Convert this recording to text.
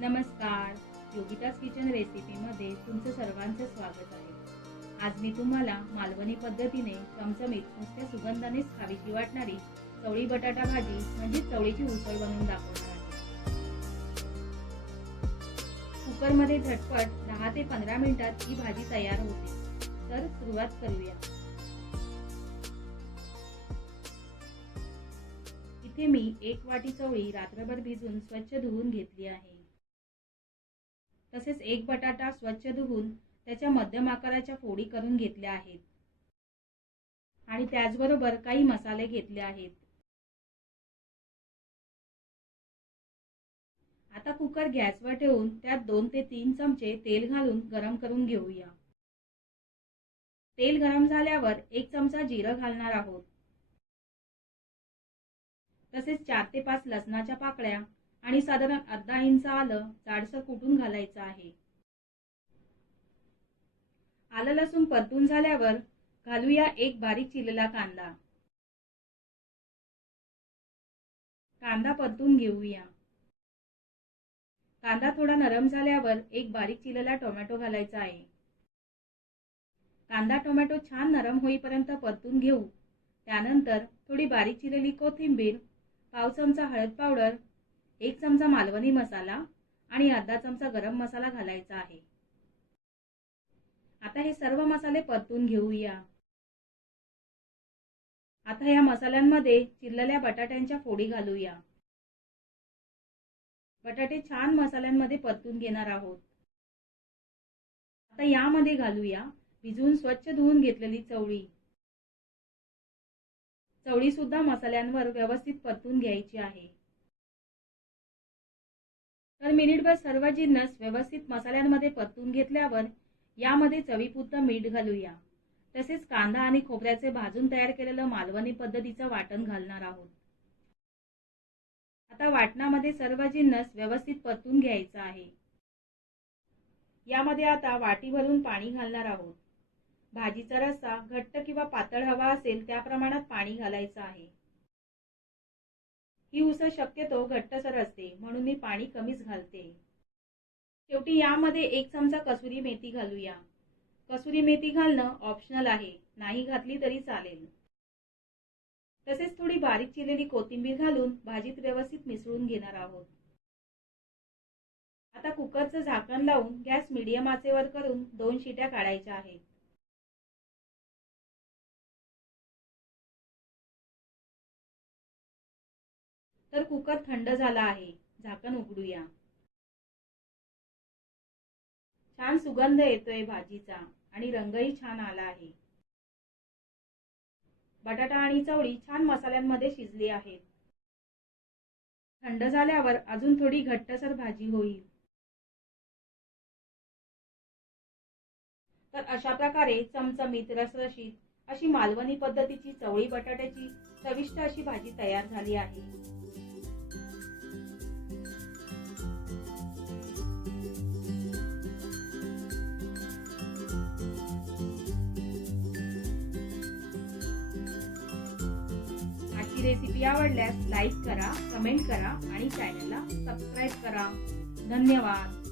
नमस्कार. योगिताज किचन रेसिपीमध्ये तुमचं सर्वांचं स्वागत आहे. आज मी तुम्हाला मालवणी पद्धतीने चमचमीत नुसत्या सुगंधानेच खावीशी वाटणारी चवळी बटाटा भाजी म्हणजे चवळीची उसळ बनवून दाखवणार आहे. कुकरमध्ये झटपट दहा ते पंधरा मिनिटात ही भाजी तयार होते. तर सुरुवात करूया. इथे मी एक वाटी चवळी रात्रभर भिजून स्वच्छ धुवून घेतली आहे. तसेच एक बटाटा स्वच्छ धुवून त्याच्या मध्यम आकाराच्या फोडी करून घेतल्या आहेत. आणि त्याचबरोबर काही मसाले घेतले आहेत. आता कुकर गॅसवर ठेवून त्यात दोन ते तीन चमचे तेल घालून गरम करून घेऊया. तेल गरम झाल्यावर एक चमचा जिरं घालणार आहोत. तसेच चार ते पाच लसणाच्या पाकळ्या आणि साधारण अर्धा इंच आलं जाडसर कुटून घालायचं आहे? आलं लसूण परतून झाल्यावर घालूया एक बारीक चिरलेला कांदा. कांदा परतून घेऊया. कांदा थोडा नरम झाल्यावर एक बारीक चिरलेला टोमॅटो घालायचा आहे. कांदा टोमॅटो छान नरम होईपर्यंत परतून घेऊ. त्यानंतर थोडी बारीक चिरलेली कोथिंबीर पाव चमचा हळद पावडर एक चमचा मालवणी मसाला आणि अर्धा चमचा गरम मसाला घालायचा आहे. आता हे सर्व मसाले परतून घेऊया. आता या मसाल्यांमध्ये चिरलेल्या बटाट्यांच्या फोडी घालूया. बटाटे छान मसाल्यांमध्ये परतून घेणार आहोत. आता यामध्ये घालूया भिजवून स्वच्छ धुवून घेतलेली चवळी. चवळी सुद्धा मसाल्यांवर व्यवस्थित परतून घ्यायची आहे. तर मिनिटभर सर्व जिन्नस व्यवस्थित मसाल्यांमध्ये परतून घेतल्यावर यामध्ये चवीपुरतं मीठ घालूया. तसेच कांदा आणि खोबऱ्याचे भाजून तयार केलेलं मालवणी पद्धतीचं वाटण घालणार आहोत. आता वाटणामध्ये सर्व जिन्नस व्यवस्थित परतून घ्यायचा आहे. यामध्ये आता वाटी भरून पाणी घालणार आहोत. भाजीचा रस्सा घट्ट किंवा पातळ हवा असेल त्या प्रमाणात पाणी घालायचं आहे. ही उसळ शक्यतो घट्टसर असते म्हणून मी पाणी कमीच घालते. शेवटी यामध्ये एक चमचा कसुरी मेथी घालूया. कसुरी मेथी घालणं ऑप्शनल आहे नाही घातली तरी चालेल. तसेच थोडी बारीक चिरलेली कोथिंबीर घालून भाजीत व्यवस्थित मिसळून घेणार आहोत. आता कुकरचं झाकण लावून गॅस मिडियम आचेवर करून दोन शिट्या काढायच्या आहेत. तर कुकर थंड झाला आहे. झाकण उघडूया. छान सुगंध येतोय भाजीचा आणि रंगही छान आला आहे. बटाटा आणि चवळी छान मसाल्यांमध्ये शिजली आहेत. थंड झाल्यावर अजून थोडी घट्टसर भाजी होईल. तर अशा प्रकारे चमचमीत रसरशीत अशी मालवणी पद्धतीची चवळी बटाट्याची चविष्ट अशी भाजी तयार झाली आहे. आजची रेसिपी आवडल्यास लाईक करा कमेंट करा आणि चॅनलला सबस्क्राईब करा. धन्यवाद.